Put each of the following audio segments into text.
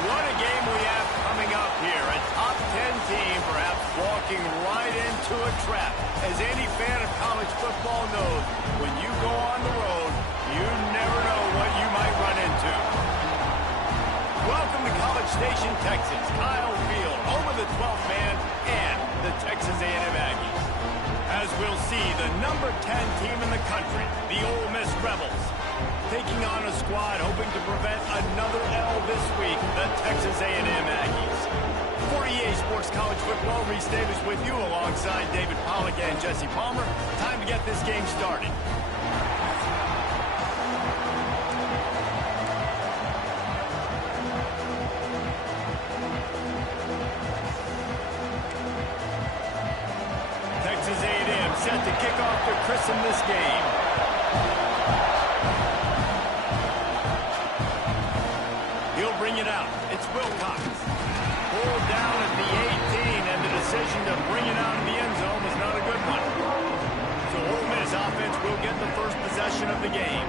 What a game we have coming up here. A top 10 team perhaps walking right into a trap. As any fan of college football knows, when you go on the road, you never know what you might run into. Welcome to College Station, Texas. Kyle Field, home of the 12th man and the Texas A&M Aggies. As we'll see, the number 10 team in the country, the Ole Miss Rebels, taking on a squad hoping to prevent another L this week, the Texas A&M Aggies. For EA Sports College Football, Reese Davis with you alongside David Pollack and Jesse Palmer. Time to get this game started. Texas A&M set to kick off to christen this game. He'll bring it out. It's Wilcox. Pulled down at the 18, and the decision to bring it out in the end zone was not a good one. So Ole Miss offense will get the first possession of the game.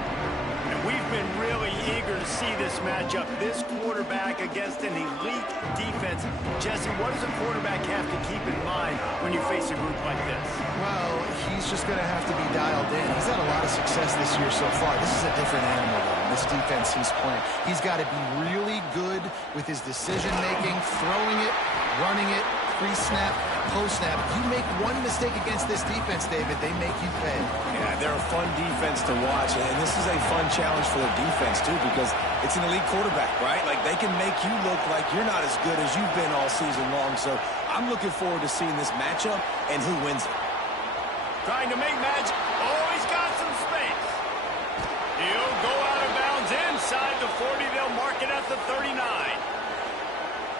And we've been really eager to see this matchup. This quarterback against an elite defense. Jesse, what does a quarterback have to keep in mind when you face a group like this? Well, he's just going to have to be dialed in. He's had a lot of success this year so far. This is a different animal, though, in this defense he's playing. He's got to be really good with his decision-making, throwing it, running it, pre-snap, post-snap. You make one mistake against this defense, David, they make you pay. Yeah, they're a fun defense to watch, and this is a fun challenge for their defense, too, because it's an elite quarterback, right? Like, they can make you look like you're not as good as you've been all season long, so I'm looking forward to seeing this matchup and who wins it. Trying to make magic. Oh, he's got some space. He'll go out of bounds inside the 40. They'll mark it at the 39.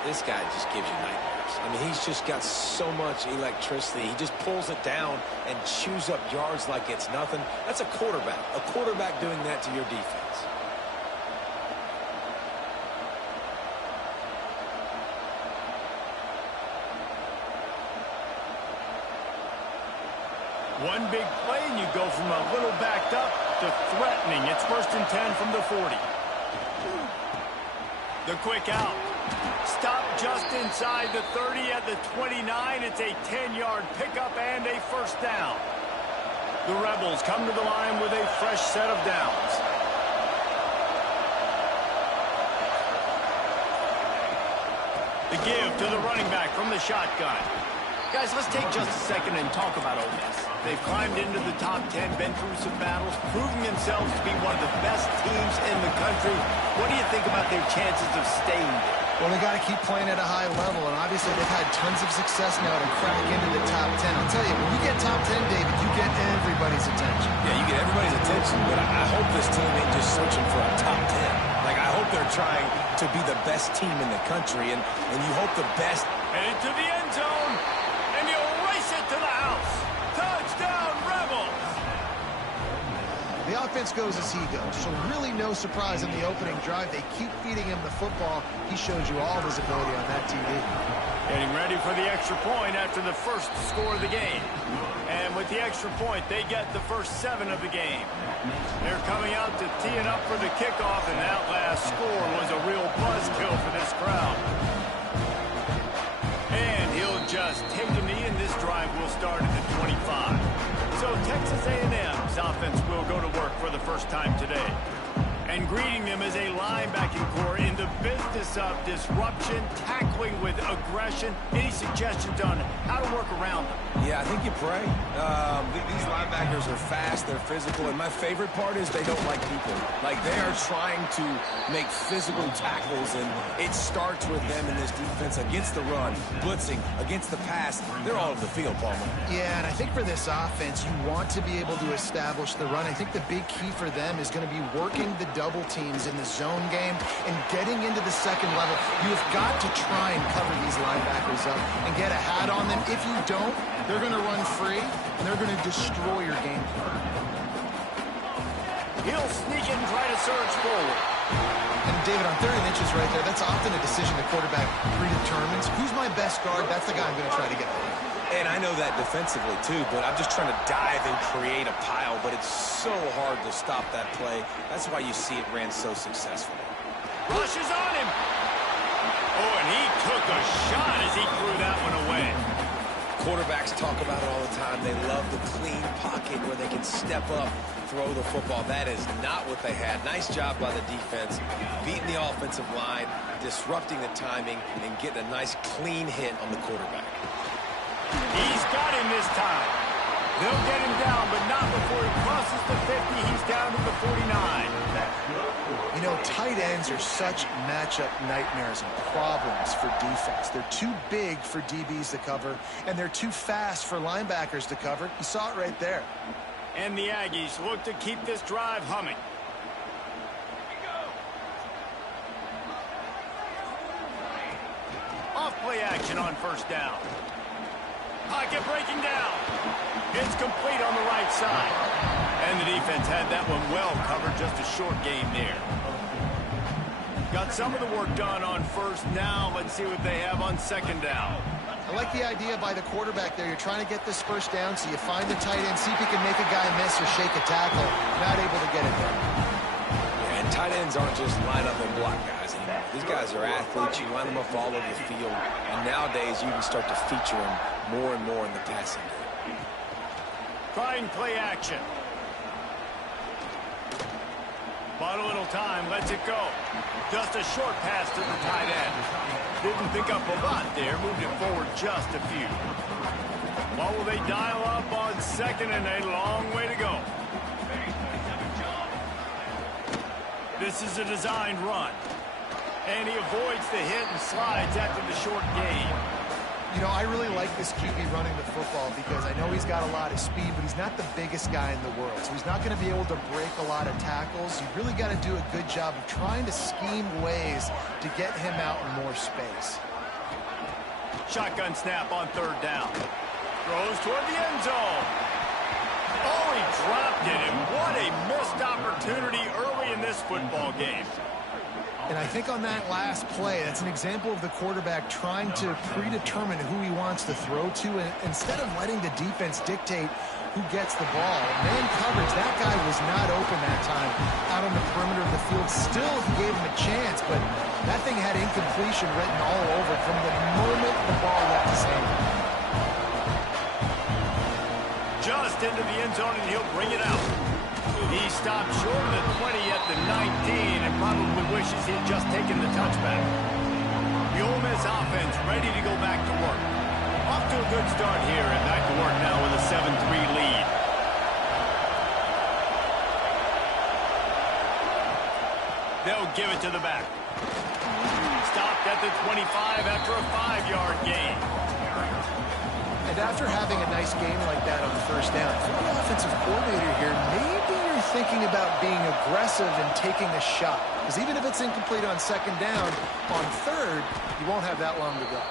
This guy just gives you nightmares. I mean, he's just got so much electricity. He just pulls it down and chews up yards like it's nothing. That's a quarterback doing that to your defense. One big play, and you go from a little backed up to threatening. It's 1st and 10 from the 40. The quick out. Stop just inside the 30 at the 29. It's a 10-yard pickup and a first down. The Rebels come to the line with a fresh set of downs. The give to the running back from the shotgun. Guys, let's take just a second and talk about Ole Miss. They've climbed into the top 10, been through some battles, proving themselves to be one of the best teams in the country. What do you think about their chances of staying there? Well, they got to keep playing at a high level, and obviously they've had tons of success now to crack into the top 10. I'll tell you, when you get top 10, David, you get everybody's attention. Yeah, you get everybody's attention, but I hope this team ain't just searching for a top 10. Like, I hope they're trying to be the best team in the country, and you hope the best. Headed to the end zone, and you'll race it to the house. Touchdown, Rebels! The offense goes as he goes, so really no surprise in the opening drive. They keep feeding him the football. He showed you all of his ability on that TV. Getting ready for the extra point after the first score of the game. And with the extra point, they get the first 7 of the game. They're coming out to tee it up for the kickoff, and that last score was a real buzzkill for this crowd. And he'll just take a knee, and this drive will start at the 25. So Texas A&M's offense will go to work for the first time today. And greeting them is a linebacking core in the business of disruption, tackling with aggression. Any suggestions on how to work around them? Yeah, I think you pray. These linebackers are fast, they're physical, and my favorite part is they don't like people. Like, they are trying to make physical tackles, and it starts with them in this defense against the run, blitzing, against the pass. They're all over the field, Palmer. Yeah, and I think for this offense, you want to be able to establish the run. I think the big key for them is going to be working the double teams in the zone game and getting into the second level. You have got to try and cover these linebackers up and get a hat on them. If you don't, they're going to run free, and they're going to destroy your game plan. He'll sneak in and try to surge forward. And David, on 30 inches right there, that's often a decision the quarterback predetermines. Who's my best guard? That's the guy I'm going to try to get there. And I know that defensively, too, but I'm just trying to dive and create a pile, but it's so hard to stop that play. That's why you see it ran so successfully. Rushes on him. Oh, and he took a shot as he threw that one away. Quarterbacks talk about it all the time. They love the clean pocket where they can step up, throw the football. That is not what they had. Nice job by the defense, beating the offensive line, disrupting the timing, and getting a nice clean hit on the quarterback. He's got him this time. They'll get him down, but not before he crosses the 50. He's down to the 49. You know, tight ends are such matchup nightmares and problems for defense. They're too big for DBs to cover, and they're too fast for linebackers to cover. You saw it right there. And the Aggies look to keep this drive humming. Off-play action on first down. Pocket breaking down. It's complete on the right side. And the defense had that one well covered, just a short game there. Got some of the work done on first. Now let's see what they have on second down. I like the idea by the quarterback there. You're trying to get this first down, so you find the tight end, see if he can make a guy miss or shake a tackle. Not able to get it done. Yeah, and tight ends aren't just line up and block guys anymore. These guys are athletes. You line them up all over the field. And nowadays, you can start to feature them more and more in the passing game. Trying play action. Bought a little time, lets it go. Just a short pass to the tight end. Didn't pick up a lot there, moved it forward just a few. What will they dial up on second, and a long way to go. This is a designed run. And he avoids the hit and slides after the short gain. You know, I really like this QB running the football because I know he's got a lot of speed, but he's not the biggest guy in the world. So he's not going to be able to break a lot of tackles. You really got to do a good job of trying to scheme ways to get him out in more space. Shotgun snap on third down. Throws toward the end zone. Oh, he dropped it, and what a missed opportunity early in this football game. And I think on that last play, that's an example of the quarterback trying to predetermine who he wants to throw to, and instead of letting the defense dictate who gets the ball. Man coverage, that guy was not open that time out on the perimeter of the field. Still, he gave him a chance, but that thing had incompletion written all over from the moment the ball left his hand. Just into the end zone, and he'll bring it out. He stopped short of the 20 at the 19 and probably wishes he had just taken the touchback. The Ole Miss offense ready to go back to work. Off to a good start here and back to work now with a 7-3 lead. They'll give it to the back. Stopped at the 25 after a 5-yard gain. And after having a nice game like that on first down, for the offensive coordinator here, maybe you're thinking about being aggressive and taking a shot. Because even if it's incomplete on second down, on third, you won't have that long to go.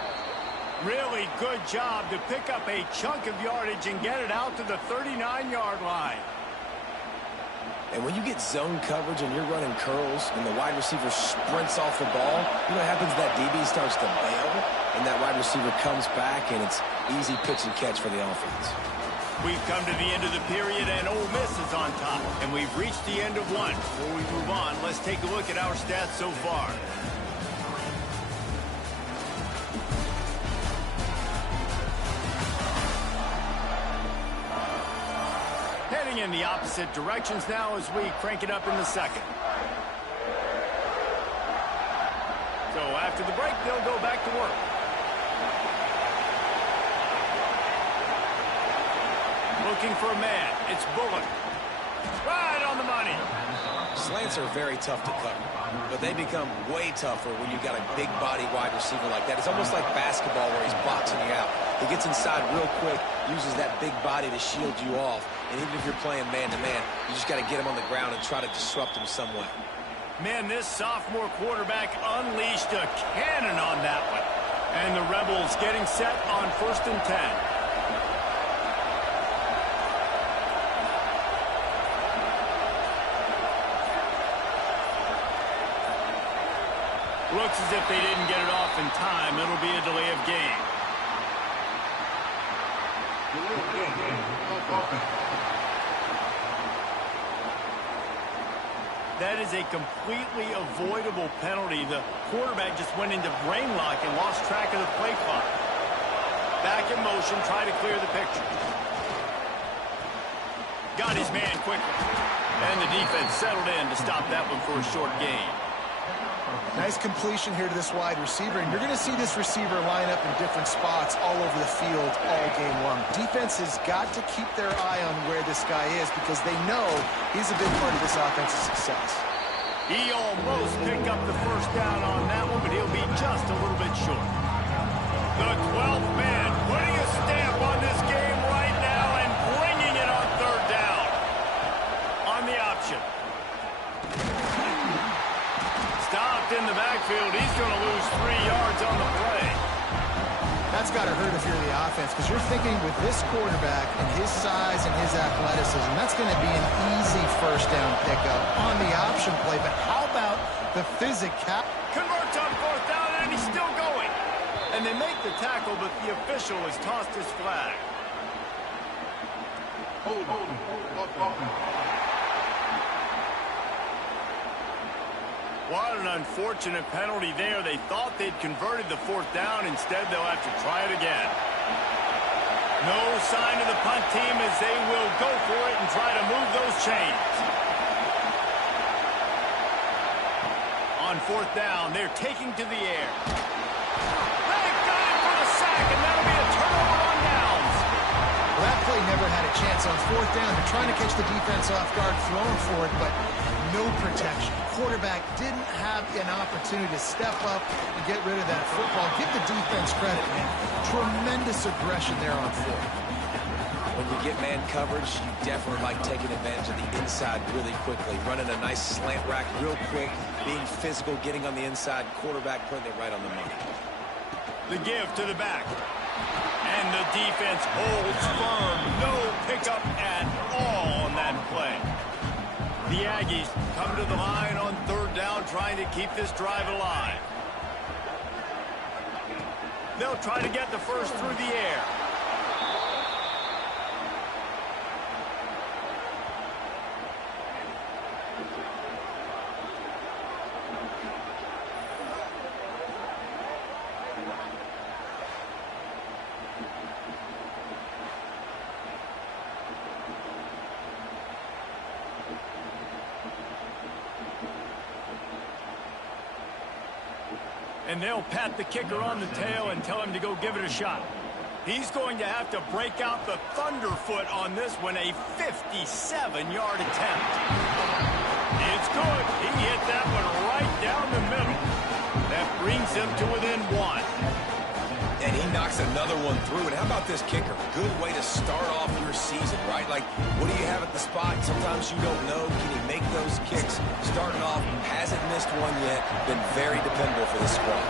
Really good job to pick up a chunk of yardage and get it out to the 39-yard line. And when you get zone coverage and you're running curls and the wide receiver sprints off the ball, you know what happens? That DB starts to bail, and that wide receiver comes back, and it's easy pitch and catch for the offense. We've come to the end of the period, and Ole Miss is on top. And we've reached the end of one. Before we move on, let's take a look at our stats so far. Heading in the opposite directions now as we crank it up in the second. So after the break, they'll go back to work. Looking for a man. It's Bullock. Right on the money. Slants are very tough to cover, but they become way tougher when you've got a big body wide receiver like that. It's almost like basketball where he's boxing you out. He gets inside real quick, uses that big body to shield you off, and even if you're playing man-to-man, you just got to get him on the ground and try to disrupt him some way. Man, this sophomore quarterback unleashed a cannon on that one. And the Rebels getting set on 1st and 10. Looks as if they didn't get it off in time. It'll be a delay of game. That is a completely avoidable penalty. The quarterback just went into brain lock and lost track of the play clock. Back in motion, try to clear the picture. Got his man quickly. And the defense settled in to stop that one for a short gain. Nice completion here to this wide receiver, and you're going to see this receiver line up in different spots all over the field all game long. Defense has got to keep their eye on where this guy is because they know he's a big part of this offense's success. He almost picked up the first down on that one, but he'll be just a little bit short. The 12th man putting a stamp on this game right now and bringing it on third down. On the option. Stopped in the backfield. He's going to lose 3 yards on the play. That's got to hurt if you're the offense because you're thinking with this quarterback and his size and his athleticism, that's going to be an easy first down pickup on the option play. But how about the physicality? Converts on 4th down, and he's still going. And they make the tackle, but the official has tossed his flag. Hold. What an unfortunate penalty there. They thought they'd converted the 4th down. Instead, they'll have to try it again. No sign of the punt team as they will go for it and try to move those chains. On 4th down, they're taking to the air. They've got it for a sack, and that'll be a turnover on downs. Well, that play never had a chance on 4th down. They're trying to catch the defense off guard, throwing for it, but no protection. Quarterback didn't have an opportunity to step up and get rid of that football. Give the defense credit, man. Tremendous aggression there on 4th. When you get man coverage, you definitely like taking advantage of the inside really quickly. Running a nice slant rack real quick, being physical, getting on the inside, quarterback putting it right on the money. The give to the back. And the defense holds firm. No pickup at all on that play. The Aggies come to the line on 3rd down, trying to keep this drive alive. They'll try to get the first through the air. And they'll pat the kicker on the tail and tell him to go give it a shot. He's going to have to break out the thunderfoot on this one, a 57-yard attempt. It's good. He hit that one right down the middle. That brings him to within 1. And he knocks another one through. And how about this kicker? Good way to start off your season, right? Like, what do you have at the spot? Sometimes you don't know. Can he make those kicks? Starting off, hasn't missed one yet. Been very dependable for the squad.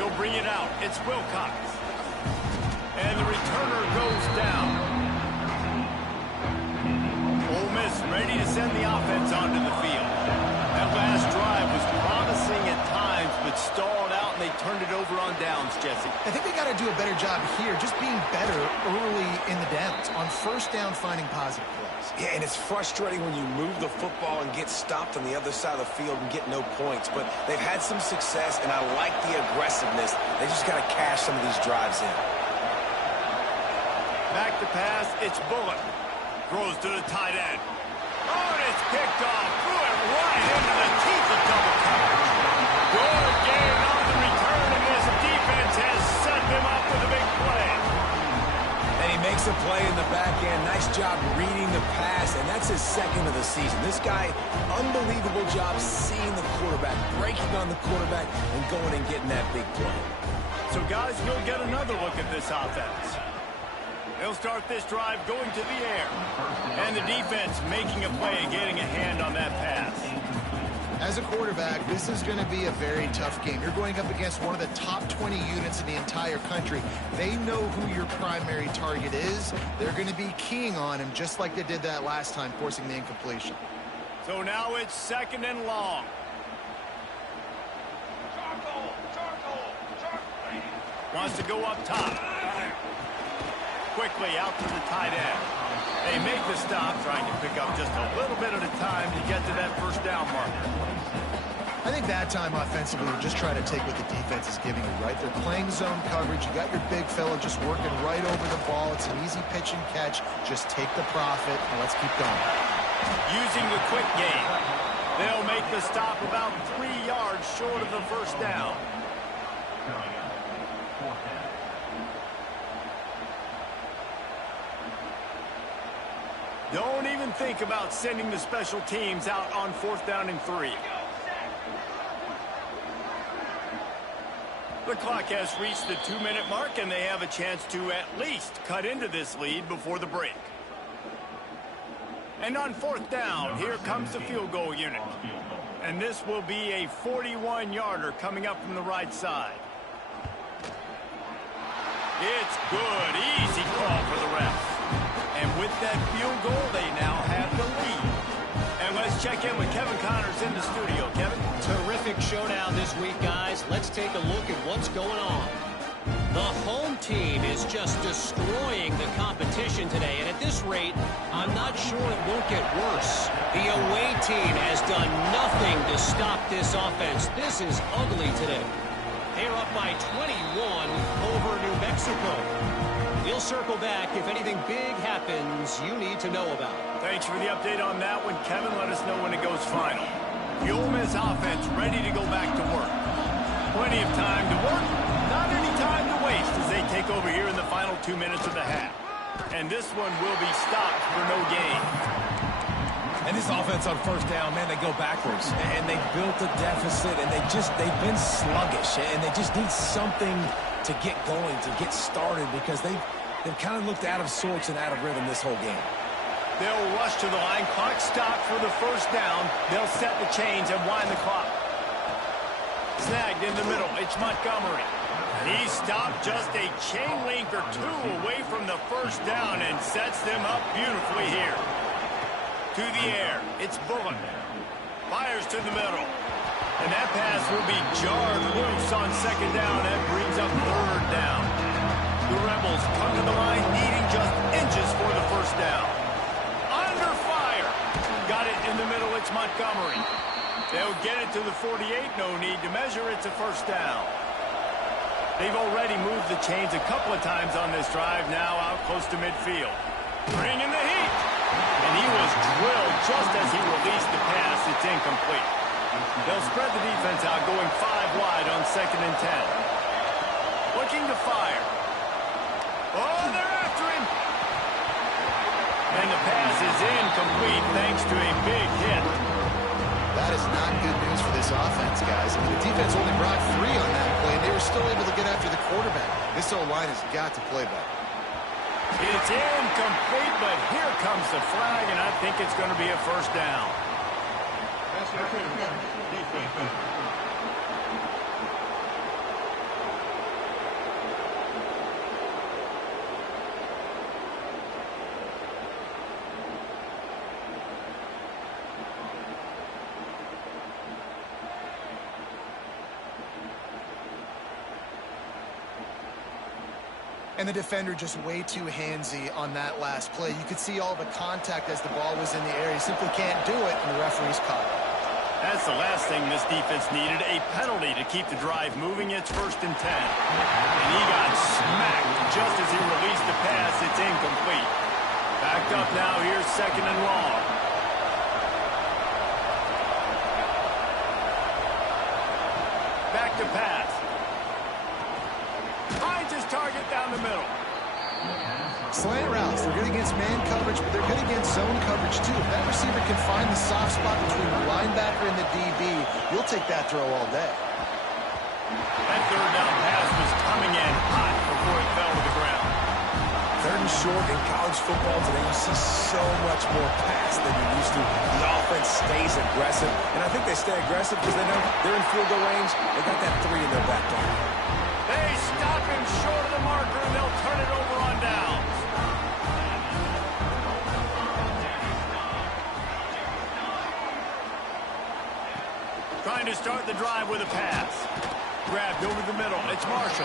He'll bring it out. It's Wilcox. And the returner goes down. Ole Miss ready to send the offense onto the field. That last drive was promising at times, but stalled out, and they turned it over on downs, Jesse. I think they got to do a better job here, just being better early in the downs. On first down, finding positive plays. Yeah, and it's frustrating when you move the football and get stopped on the other side of the field and get no points. But they've had some success, and I like the aggressiveness. They just got to cash some of these drives in. Back to pass, it's Bullock. Throws to the tight end. Oh, and it's picked off. Threw it right into the teeth of double coverage. Good game on the return, and this defense has set them up with a big play. And he makes a play in the back end. Nice job reading the pass, and that's his second of the season. This guy, unbelievable job seeing the quarterback, breaking on the quarterback, and going and getting that big play. So, guys, we'll get another look at this offense. They'll start this drive going to the air. And the defense making a play, getting a hand on that pass. As a quarterback, this is going to be a very tough game. You're going up against one of the top 20 units in the entire country. They know who your primary target is. They're going to be keying on him just like they did that last time, forcing the incompletion. So now it's 2nd and long. Wants to go up top. Quickly out to the tight end. They make the stop, trying to pick up just a little bit at a time to get to that first down marker. I think that time offensively, you're just trying to take what the defense is giving you, right? They're playing zone coverage. You got your big fella just working right over the ball. It's an easy pitch and catch. Just take the profit, and let's keep going. Using the quick game, they'll make the stop about 3 yards short of the first down. Don't even think about sending the special teams out on 4th down and 3. The clock has reached the 2-minute mark, and they have a chance to at least cut into this lead before the break. And on 4th down, here comes the field goal unit. And this will be a 41-yarder coming up from the right side. It's good. Easy call for the refs. And with that field goal, they now have the lead. And let's check in with Kevin Connors in the studio. Kevin? Terrific showdown this week, guys. Let's take a look at what's going on. The home team is just destroying the competition today. And at this rate, I'm not sure it won't get worse. The away team has done nothing to stop this offense. This is ugly today. They're up by 21 over New Mexico. We'll circle back if anything big happens you need to know about. Thanks for the update on that one, Kevin. Let us know when it goes final. The Ole Miss offense ready to go back to work. Plenty of time to work, not any time to waste as they take over here in the final 2 minutes of the half. And this one will be stopped for no gain. And this offense on first down, man, they go backwards. And they built a deficit, and they've been sluggish. And they just need something to get going, to get started, because they've kind of looked out of sorts and out of rhythm this whole game. They'll rush to the line. Clock stopped for the first down. They'll set the chains and wind the clock. Snagged in the middle. It's Montgomery. He stopped just a chain link or two away from the first down and sets them up beautifully here. To the air. It's Bullock. Fires to the middle. And that pass will be jarred loose on 2nd down. That brings up 3rd down. The Rebels come to the line needing just inches for the first down. Under fire. Got it in the middle. It's Montgomery. They'll get it to the 48. No need to measure. It's a first down. They've already moved the chains a couple of times on this drive. Now out close to midfield. Bringing the heat. And he was drilled just as he released the pass. It's incomplete. They'll spread the defense out, going 5 wide on 2nd and 10. Looking to fire. Oh, they're after him. And the pass is incomplete thanks to a big hit. That is not good news for this offense, guys. I mean, the defense only brought 3 on that play, and they were still able to get after the quarterback. This O-line has got to play better. It's incomplete, but here comes the flag, and I think it's going to be a first down. And the defender just way too handsy on that last play. You could see all the contact as the ball was in the air. He simply can't do it, and the referee's caught it. That's the last thing this defense needed, a penalty to keep the drive moving. It's 1st and 10. And he got smacked just as he released the pass. It's incomplete. Backed up now. Here's 2nd and long. Back to pass. Finds his target down the middle. Slant routes, they're good against man coverage, but they're good against zone coverage too. If that receiver can find the soft spot between the linebacker and the DB, you'll take that throw all day. That 3rd down pass was coming in hot before it fell to the ground. 3rd and short in college football today, you see so much more pass than you used to. The offense stays aggressive, and I think they stay aggressive because they know they're in field goal range. They got that 3 in their back door. They stop him short of the marker, and they'll turn it over on downs. Trying to start the drive with a pass. Grabbed over the middle. It's Marshall.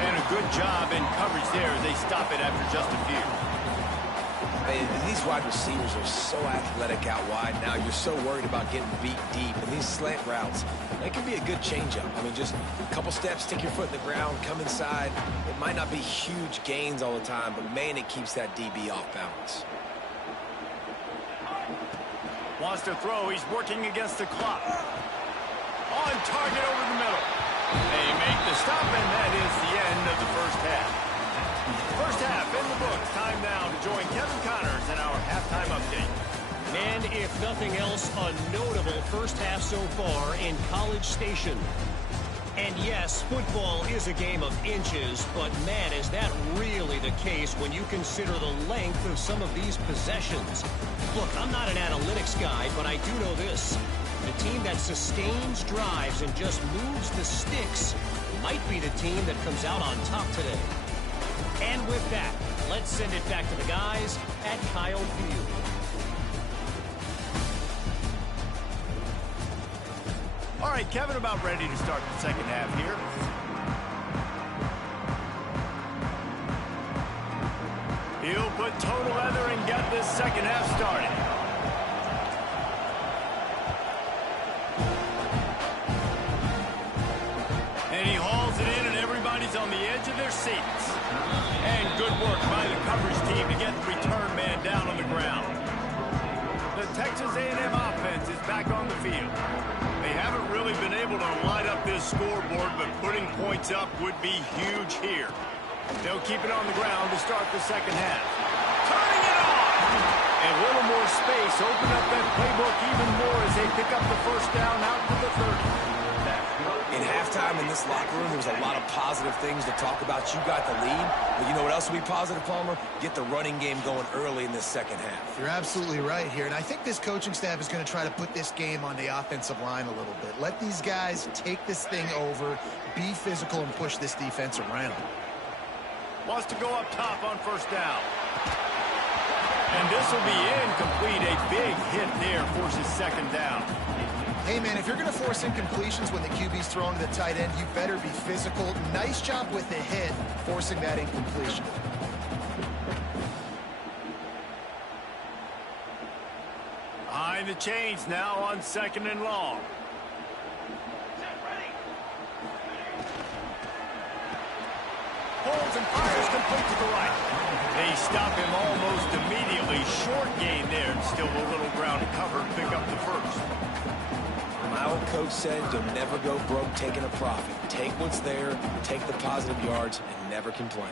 And a good job in coverage there as they stop it after just a few. These wide receivers are so athletic out wide now. You're so worried about getting beat deep. And these slant routes, they can be a good changeup. I mean, just a couple steps, stick your foot in the ground, come inside. It might not be huge gains all the time, but, man, it keeps that DB off balance. Wants to throw. He's working against the clock. On target over the middle. They make the stop, and that is the end of the first half. First half in the books. Time now to join Kevin Connors in our halftime update. And if nothing else, a notable first half so far in College Station. And yes, football is a game of inches, but man, is that really the case when you consider the length of some of these possessions. Look, I'm not an analytics guy, but I do know this. The team that sustains drives and just moves the sticks might be the team that comes out on top today. And with that, let's send it back to the guys at Kyle Field. All right, Kevin, about ready to start the second half here. He'll put total leather and get this second half started. And he hauls it in, and everybody's on the edge of their seats. And good work by the coverage team to get the return man down on the ground. The Texas A&M offense is back on the field. They haven't really been able to light up this scoreboard, but putting points up would be huge here. They'll keep it on the ground to start the second half. Turning it on! A little more space, open up that playbook even more as they pick up the first down out to the 30. In halftime in this locker room, there was a lot of positive things to talk about. You got the lead, but you know what else will be positive, Palmer? Get the running game going early in this second half. You're absolutely right here, and I think this coaching staff is going to try to put this game on the offensive line a little bit. Let these guys take this thing over, be physical, and push this defense around. Wants to go up top on first down. And this will be incomplete. A big hit there forces second down. Hey, man, if you're going to force incompletions when the QB's throwing to the tight end, you better be physical. Nice job with the hit, forcing that incompletion. Behind the chains now on second and long. Holds and fires complete to the right. They stop him almost immediately. Short gain there, and still a little ground to cover. Pick up the first. My old coach said you'll never go broke taking a profit. Take what's there, take the positive yards, and never complain.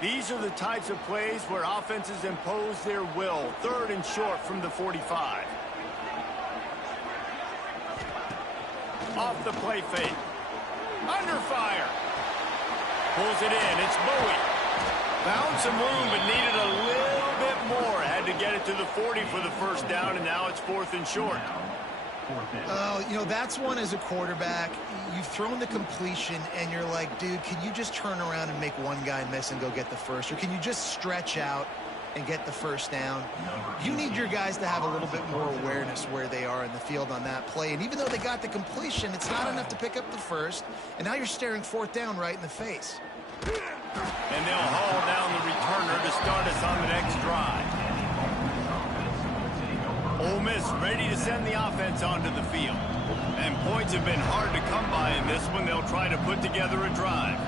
These are the types of plays where offenses impose their will. 3rd and short from the 45. Off the play fake. Under fire. Pulls it in. It's Bowie. Found some room, but needed a little bit more. Had to get it to the 40 for the first down, and now it's 4th and short. You know, that's one as a quarterback. You've thrown the completion, and you're like, dude, can you just turn around and make one guy miss and go get the first? Or can you just stretch out and get the first down? You need your guys to have a little bit more awareness where they are in the field on that play. And even though they got the completion, it's not enough to pick up the first. And now you're staring 4th down right in the face. And they'll haul down the returner to start us on the next drive. Ole Miss ready to send the offense onto the field. And points have been hard to come by in this one. They'll try to put together a drive.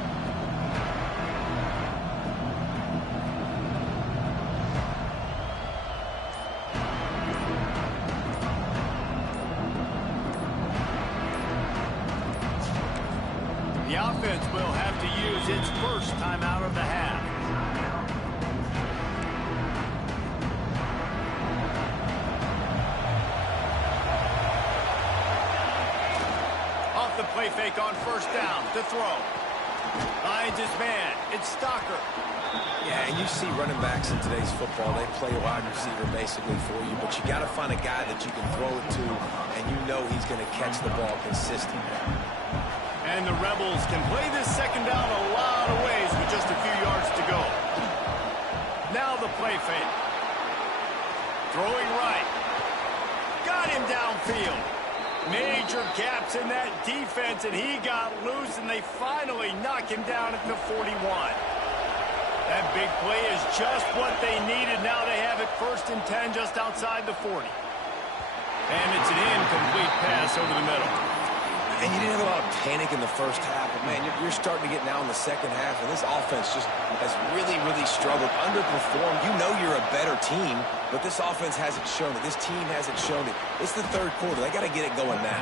The offense will have to use its first timeout of the half. Off the play fake on 1st down to throw. Finds his man. It's Stocker. Yeah, and you see running backs in today's football, they play a wide receiver basically for you, but you got to find a guy that you can throw it to, and you know he's going to catch the ball consistently. And the Rebels can play this 2nd down a lot of ways with just a few yards to go. Now the play fake. Throwing right. Got him downfield. Major gaps in that defense, and he got loose, and they finally knock him down at the 41. That big play is just what they needed. Now they have it 1st and 10 just outside the 40. And it's an incomplete pass over the middle. And you didn't have a lot of panic in the first half, but, man, you're starting to get now in the second half, and this offense just has really, really struggled, underperformed. You know you're a better team, but this offense hasn't shown it. This team hasn't shown it. It's the 3rd quarter. They got to get it going now.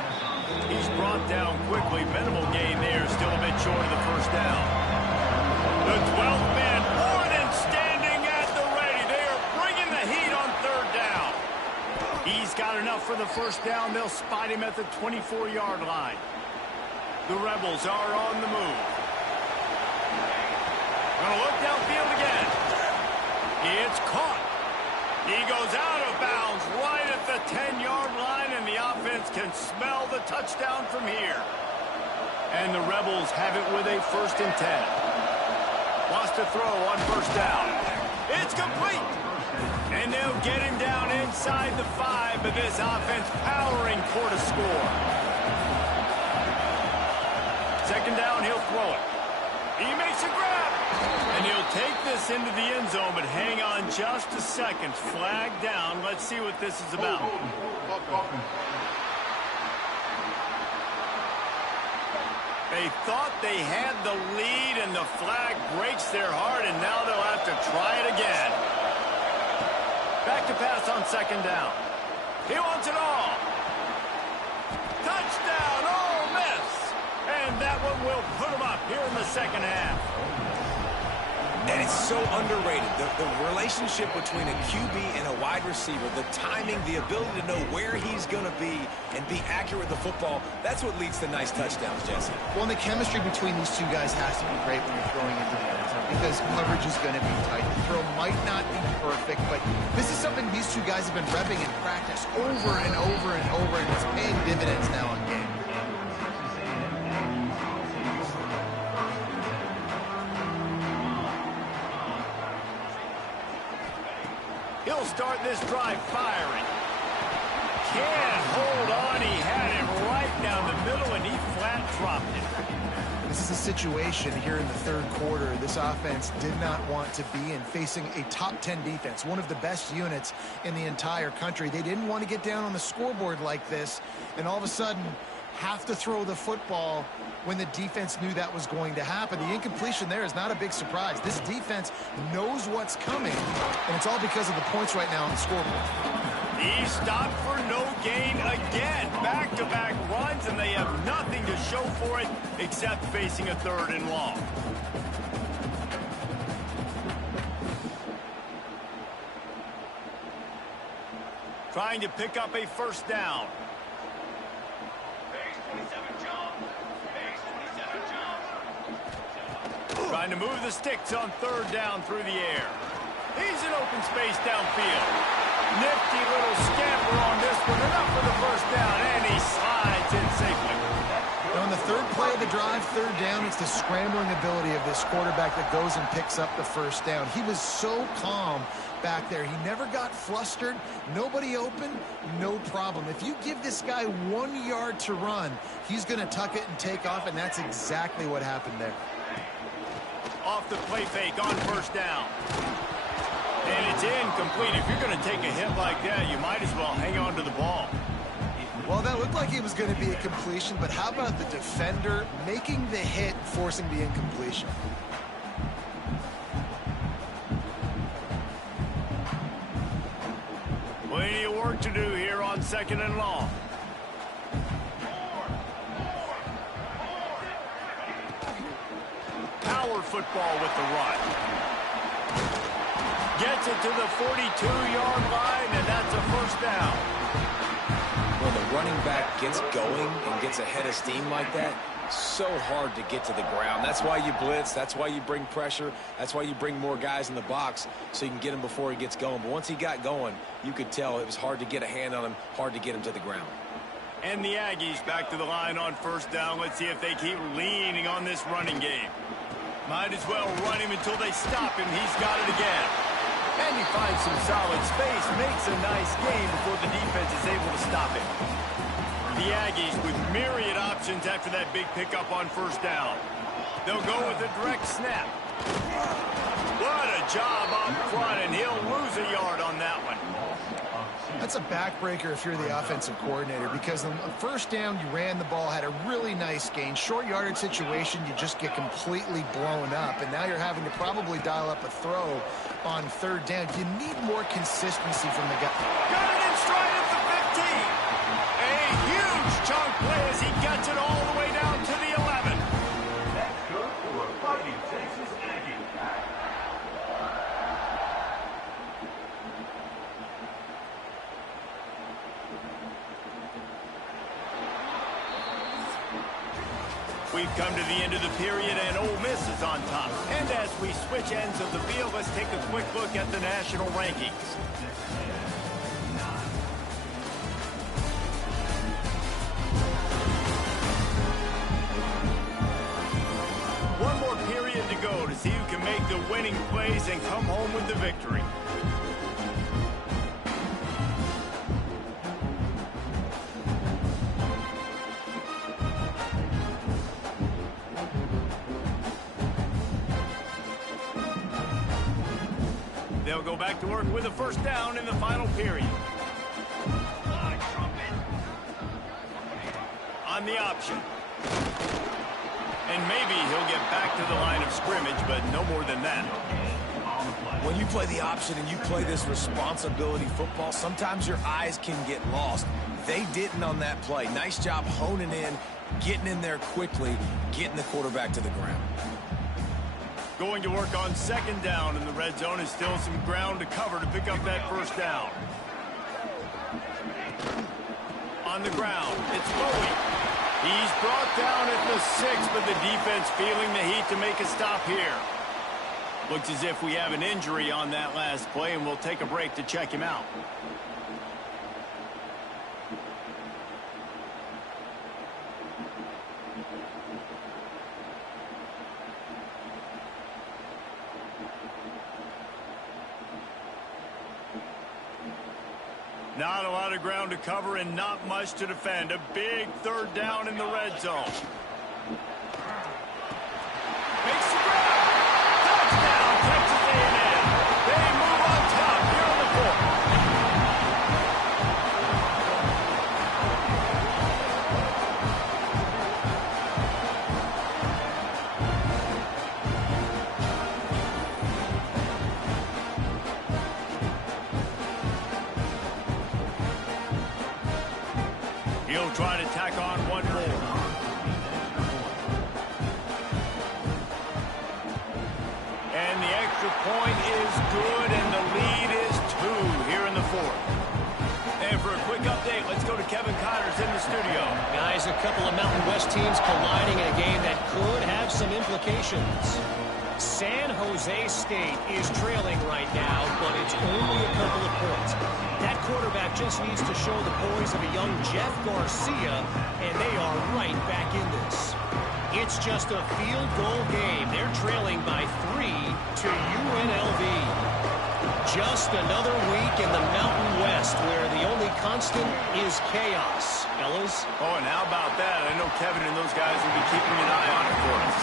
He's brought down quickly. Minimal gain there. Still a bit short of the first down. The 12th man, Gordon, standing at the ready. They are bringing the heat on 3rd down. He's got enough for the first down. They'll spot him at the 24-yard line. The Rebels are on the move. Gonna look downfield again. It's caught. He goes out of bounds right at the 10-yard line, and the offense can smell the touchdown from here. And the Rebels have it with a 1st and 10. Lost a throw on 1st down. It's complete. And they'll get him down inside the 5, but this offense powering toward a score. 2nd down, he'll throw it. He makes a grab. And he'll take this into the end zone, but hang on just a second. Flag down. Let's see what this is about. They thought they had the lead, and the flag breaks their heart, and now they'll have to try it again. Back to pass on 2nd down. He wants it all. Touchdown, Ole Miss. And that one will put them up here in the 2nd half. And it's so underrated. The relationship between a QB and a wide receiver, the timing, the ability to know where he's going to be and be accurate with the football, that's what leads to nice touchdowns, Jesse. Well, and the chemistry between these two guys has to be great when you're throwing into the end zone because coverage is going to be tight. The throw might not be perfect, but this is something these two guys have been repping in practice over and over and over, and it's paying dividends now in game. He'll start this drive firing. Can't hold on. He had it right down the middle, and he flat dropped it. This is a situation here in the 3rd quarter this offense did not want to be in, facing a top 10 defense, one of the best units in the entire country. They didn't want to get down on the scoreboard like this, and all of a sudden have to throw the football when the defense knew that was going to happen. The incompletion there is not a big surprise. This defense knows what's coming, and it's all because of the points right now on the scoreboard. He stopped for no gain again. Back-to-back runs, and they have nothing to show for it except facing a 3rd and long. Trying to pick up a 1st down. Trying to move the sticks on 3rd down through the air. He's in open space downfield. Nifty little scamper on this one. Enough for the 1st down, and he slides in safely. On the 3rd play of the drive, 3rd down, it's the scrambling ability of this quarterback that goes and picks up the 1st down. He was so calm back there. He never got flustered. Nobody open, no problem. If you give this guy 1 yard to run, he's going to tuck it and take off, and that's exactly what happened there. Off the play fake on 1st down. And it's incomplete. If you're going to take a hit like that, you might as well hang on to the ball. Well, that looked like it was going to be a completion, but how about the defender making the hit, forcing the incompletion? Plenty of work to do here on 2nd and long. Power football with the run. Gets it to the 42-yard line, and that's a 1st down. When the running back gets going and gets ahead of steam like that, so hard to get to the ground. That's why you blitz. That's why you bring pressure. That's why you bring more guys in the box so you can get him before he gets going. But once he got going, you could tell it was hard to get a hand on him, hard to get him to the ground. And the Aggies back to the line on 1st down. Let's see if they keep leaning on this running game. Might as well run him until they stop him. He's got it again. And he finds some solid space, makes a nice gain before the defense is able to stop him. The Aggies with myriad options after that big pickup on 1st down. They'll go with a direct snap. What a job up front, and he'll lose a yard on that one. That's a backbreaker if you're the offensive coordinator, because on the 1st down, you ran the ball, had a really nice gain. Short yardage situation, you just get completely blown up, and now you're having to probably dial up a throw on 3rd down. You need more consistency from the guy. Got it in stride at the 15. A huge chunk play as he gets it all the way down to the 11. That's good for a Fighting Texas Aggie. We've come to the end of the period, and Ole Miss is on top. And as we switch ends of the field, let's take a quick look at the national rankings. One more period to go to see who can make the winning plays and come home with the victory. They'll go back to work with a 1st down in the final period. On the option. And maybe he'll get back to the line of scrimmage, but no more than that. When you play the option and you play this responsibility football, sometimes your eyes can get lost. They didn't on that play. Nice job honing in, getting in there quickly, getting the quarterback to the ground. Going to work on 2nd down, and the red zone is still some ground to cover to pick up that 1st down. On the ground, it's Bowie. He's brought down at the 6, but the defense feeling the heat to make a stop here. Looks as if we have an injury on that last play, and we'll take a break to check him out. Not a lot of ground to cover and not much to defend. A big 3rd down in the red zone. Makes the grab. Touchdown, Texas A&M. They move on top here on the 4th. They'll try to tack on one more. And the extra point is good, and the lead is 2 here in the fourth. And for a quick update, let's go to Kevin Connors in the studio. Guys, a couple of Mountain West teams colliding in a game that could have some implications. San Jose State is trailing right now, but it's only a couple of points. That quarterback just needs to show the poise of a young Jeff Garcia, and they are right back in this. It's just a field goal game. They're trailing by 3 to UNLV. Just another week in the Mountain West where the only constant is chaos. Fellas? Oh, and how about that? I know Kevin and those guys will be keeping an eye on it for us.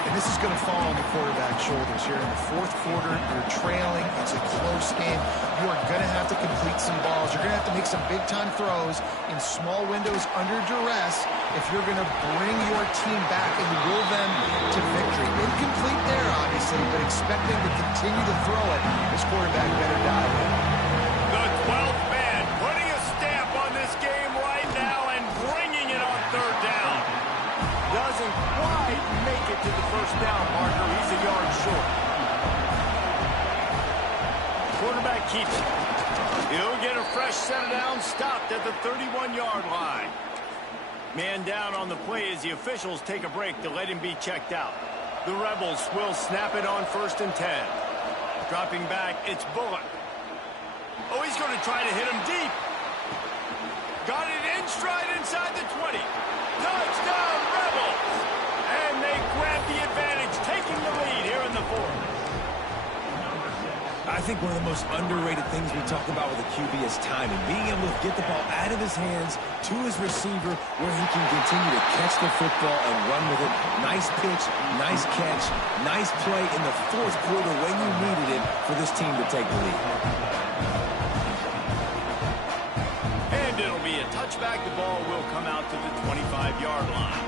And this is going to fall on the quarterback's shoulders here in the fourth quarter. You're trailing. It's a close game. You are going to have to complete some balls. You're going to have to make some big-time throws in small windows under duress if you're going to bring your team back and will them to victory. Incomplete there, obviously, but expect them to continue to throw it. This quarterback better dive in. The 12th man putting a stamp on this game right now and bringing it on third down. Doesn't quite make it to the first down marker. He's a yard short. Quarterback keeps it. He'll get a fresh set of downs stopped at the 31-yard line. Man down on the play as the officials take a break to let him be checked out. The Rebels will snap it on 1st and 10. Dropping back, it's Bullock. Oh, he's going to try to hit him deep. Got it in stride inside the 20. Touchdown, Rebels! And they grab the advantage, taking the lead here in the fourth. I think one of the most underrated things we talk about with a QB is timing. Being able to get the ball out of his hands to his receiver where he can continue to catch the football and run with it. Nice pitch, nice catch, nice play in the fourth quarter when you needed it for this team to take the lead. And it'll be a touchback. The ball will come out to the 25-yard line.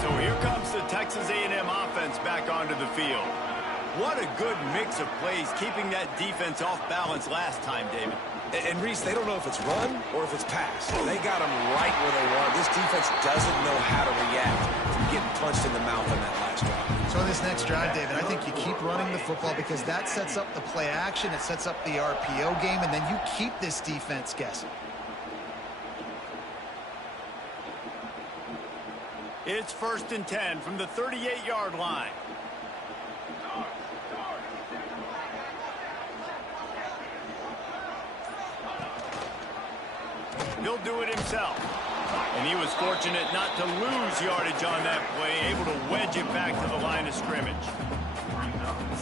So here comes the Texas A&M offense back onto the field. What a good mix of plays, keeping that defense off balance last time, David. And Reese, they don't know if it's run or if it's pass. They got them right where they want. This defense doesn't know how to react from getting punched in the mouth on that last drive. So on this next drive, David, I think you keep running the football because that sets up the play action, it sets up the RPO game, and then you keep this defense guessing. It's 1st and 10 from the 38-yard line. He'll do it himself. And he was fortunate not to lose yardage on that play, able to wedge it back to the line of scrimmage.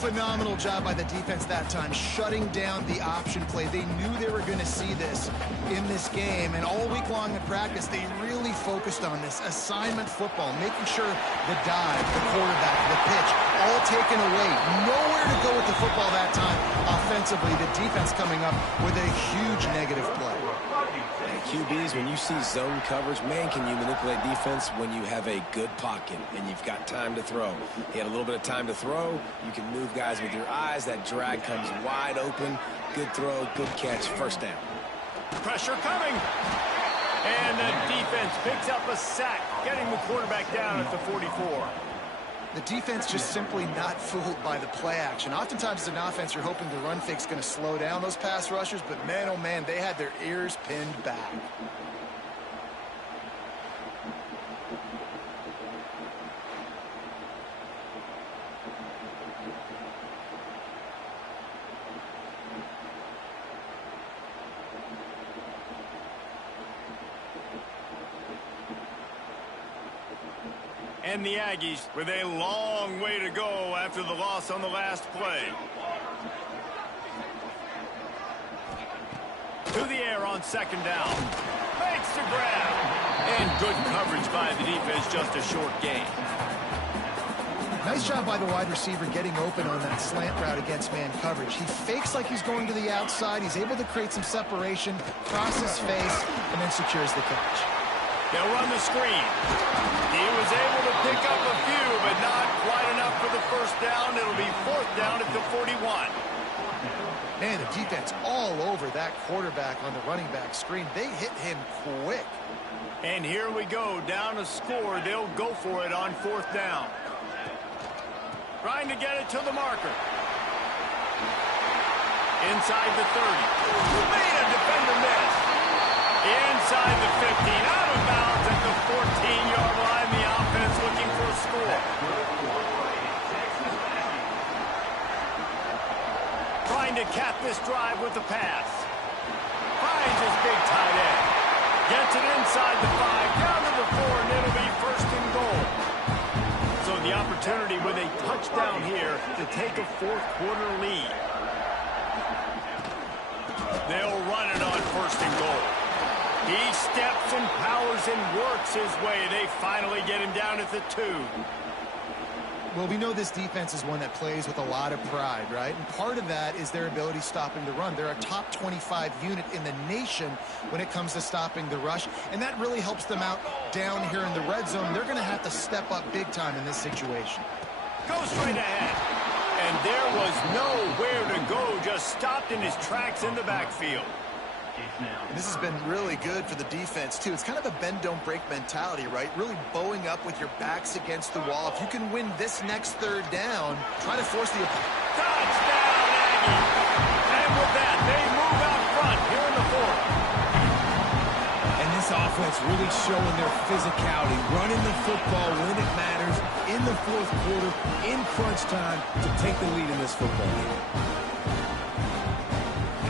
Phenomenal job by the defense that time, shutting down the option play. They knew they were going to see this in this game, and all week long in practice, they really focused on this assignment football, making sure the dive, the quarterback, the pitch, all taken away. Nowhere to go with the football that time offensively. The defense coming up with a huge negative play. QBs, when you see zone coverage, man, can you manipulate defense when you have a good pocket and you've got time to throw. He had a little bit of time to throw. You can move guys with your eyes. That drag comes wide open. Good throw, good catch, first down. Pressure coming. And the defense picks up a sack, getting the quarterback down at the 44. The defense just simply not fooled by the play action. Oftentimes as an offense, you're hoping the run fake's going to slow down those pass rushers, but man, oh man, they had their ears pinned back. And the Aggies with a long way to go after the loss on the last play. To the air on 2nd down. Makes the grab. And good coverage by the defense, just a short gain. Nice job by the wide receiver getting open on that slant route against man coverage. He fakes like he's going to the outside. He's able to create some separation, cross his face, and then secures the catch. They'll run the screen. He was able to pick up a few, but not quite enough for the first down. It'll be 4th down at the 41. Man, the defense all over that quarterback on the running back screen. They hit him quick. And here we go, down a score. They'll go for it on 4th down. Trying to get it to the marker. Inside the 30. Made a defender miss. Inside the 15. Out of bounds at the 14-yard line. The offense looking for a score. Trying to cap this drive with the pass. Finds his big tight end. Gets it inside the 5, down to the 4, and it'll be 1st and goal. So the opportunity with a touchdown here to take a 4th quarter lead. They'll run it on 1st and goal. He steps and powers and works his way. They finally get him down at the 2. Well, we know this defense is one that plays with a lot of pride, right? And part of that is their ability stopping the run. They're a top 25 unit in the nation when it comes to stopping the rush, and that really helps them out down here in the red zone. They're going to have to step up big time in this situation. Go straight ahead. And there was nowhere to go, just stopped in his tracks in the backfield. And this has been really good for the defense, too. It's kind of a bend-don't-break mentality, right? Really bowing up with your backs against the wall. If you can win this next 3rd down, try to force the... Touchdown, Aggie! And with that, they move out front here in the 4th. And this offense really showing their physicality, running the football when it matters, in the 4th quarter, in crunch time, to take the lead in this football game.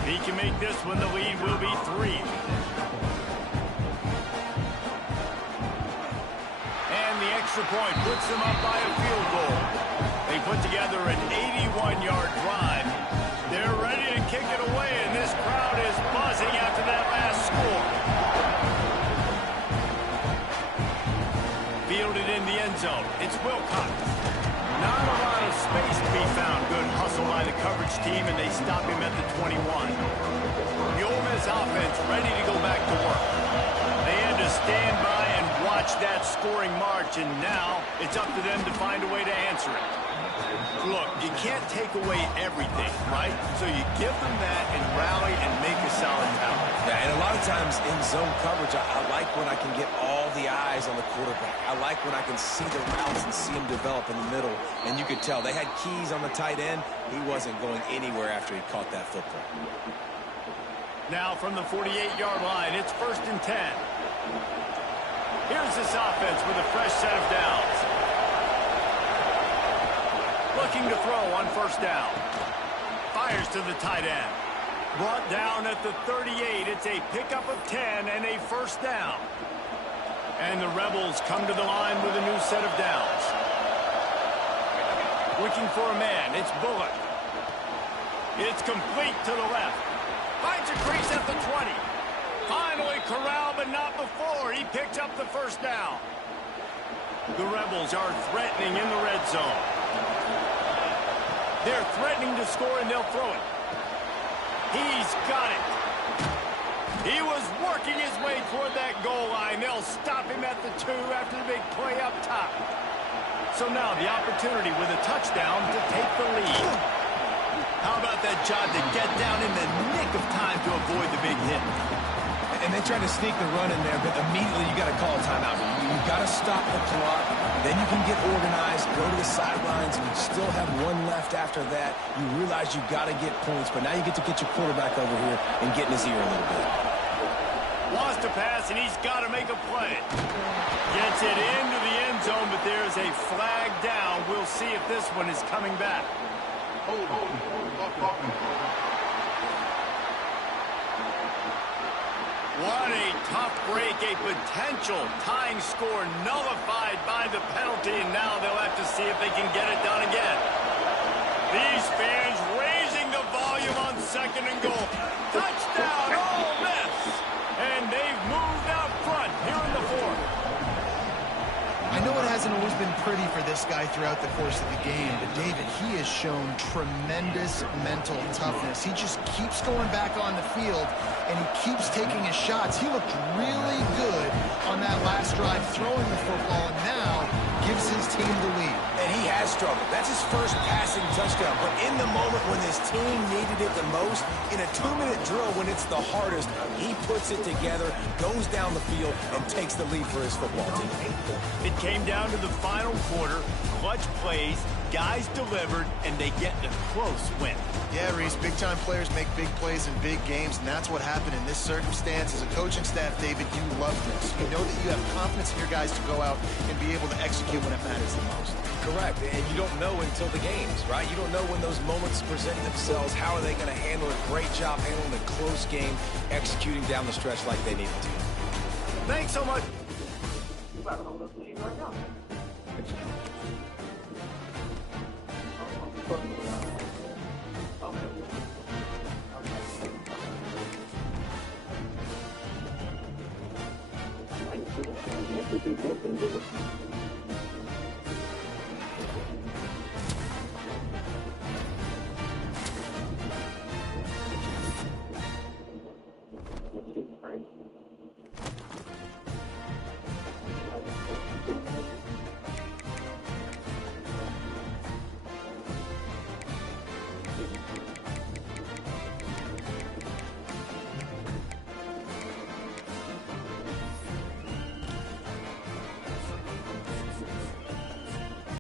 If he can make this one, the lead will be 3. And the extra point puts them up by a field goal. They put together an 81-yard drive. They're ready to kick it away, and this crowd is buzzing after that last score. Fielded in the end zone. It's Wilcox. Not a lot of space to be found. Good hustle by the coverage team, and they stop him at the 21. The Ole Miss offense ready to go back to work. They had to stand by and watch that scoring march, and now it's up to them to find a way to answer it. Look, you can't take away everything, right? So you give them that and rally and make a solid tackle. Yeah, and a lot of times in zone coverage, I like when I can get all the eyes on the quarterback. I like when I can see the routes and see him develop in the middle. And you could tell they had keys on the tight end. He wasn't going anywhere after he caught that football. Now from the 48-yard line, it's 1st and 10. Here's this offense with a fresh set of downs. Looking to throw on 1st down. Fires to the tight end. Brought down at the 38. It's a pickup of 10 and a 1st down. And the Rebels come to the line with a new set of downs. Looking for a man. It's Bullock. It's complete to the left. Finds a crease at the 20. Finally corralled, but not before. He picks up the 1st down. The Rebels are threatening in the red zone. They're threatening to score, and they'll throw it. He's got it. He was working his way toward that goal line. They'll stop him at the 2 after the big play up top. So now the opportunity with a touchdown to take the lead. How about that job to get down in the nick of time to avoid the big hit? And they tried to sneak the run in there, but immediately you got to call a timeout. You got to stop the clock. Then you can get organized, go to the sidelines, and you still have one left after that. You realize you got to get points, but now you get to get your quarterback over here and get in his ear a little bit. Wants to pass, and he's got to make a play. Gets it into the end zone, but there's a flag down. We'll see if this one is coming back. What a tough break, a potential tying score nullified by the penalty, and now they'll have to see if they can get it done again. These fans raising the volume on 2nd and goal. Touchdown, Ole Miss! And they've moved out front here in the 4th. I know it hasn't always been pretty for this guy throughout the course of the game, but David, he has shown tremendous mental toughness. He just keeps going back on the field, and he keeps taking his shots. He looked really good on that last drive throwing the football, and now gives his team the lead. And he has struggled. That's his first passing touchdown. But in the moment when his team needed it the most, in a 2-minute drill when it's the hardest, he puts it together, goes down the field, and takes the lead for his football team. It came down to the final quarter, clutch plays, guys delivered, and they get a close win. Yeah, Reese, big-time players make big plays in big games, and that's what happened in this circumstance. As a coaching staff, David, you love this. You know that you have confidence in your guys to go out and be able to execute when it matters the most. Correct, and you don't know until the games, right? You don't know when those moments present themselves. How are they going to handle it? Great job handling a close game, executing down the stretch like they needed to. Thanks so much. Thank you.